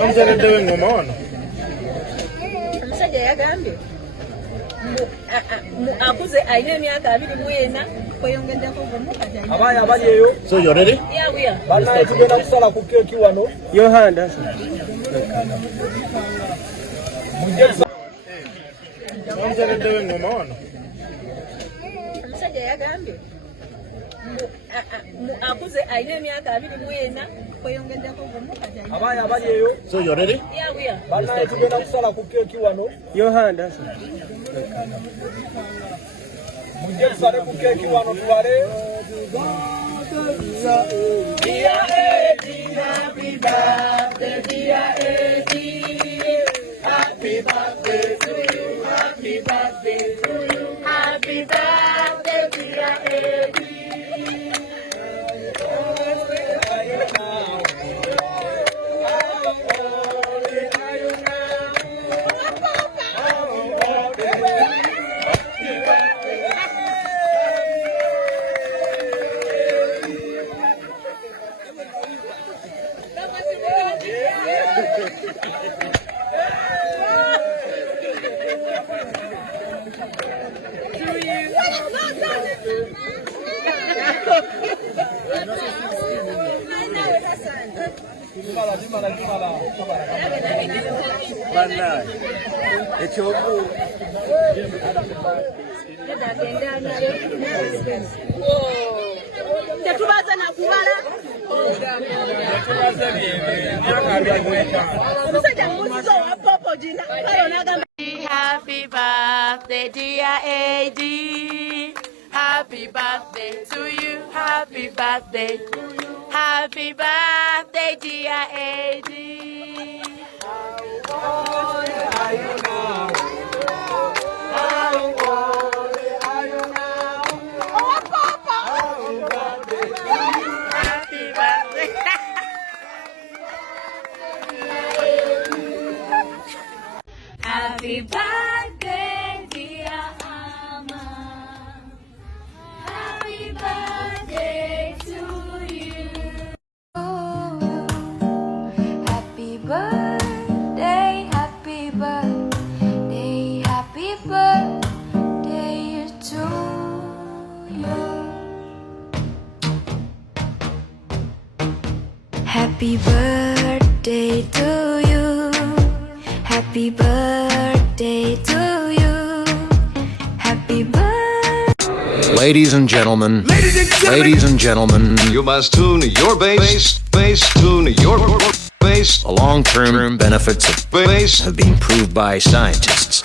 Wanzereddewo engoma wano? Omusajja yagambye akuze alina emyaka 24 kweyongeddeko gumu kati abaana abali eyo. So you're ready? Banaye tugenda kusala ku keeki wano. Wanzereddewo engoma wano? omusajja yagambye akuze alina emyaka 24 kweyongeddeko gumu kati abaana abali eyo. So you're ready? Banaye tugenda kusala ku keeki wano. Mujje tusale ku keeki wano tuwale. tetubaza nakubala omusajja muzizo wa popo gina kale onagamba Happy birthday, dear AD. Happy birthday to you. Happy birthday. Happy birthday, dear AD. Happy birthday. Happy birthday, dear Amma. Happy birthday to you. Happy birthday, happy birthday, happy birthday to you. Happy birthday to you. Happy birthday to you. Happy birthday. Ladies and gentlemen, You must tune your bass, tune your bass, the long-term benefits of bass. have been proved by scientists.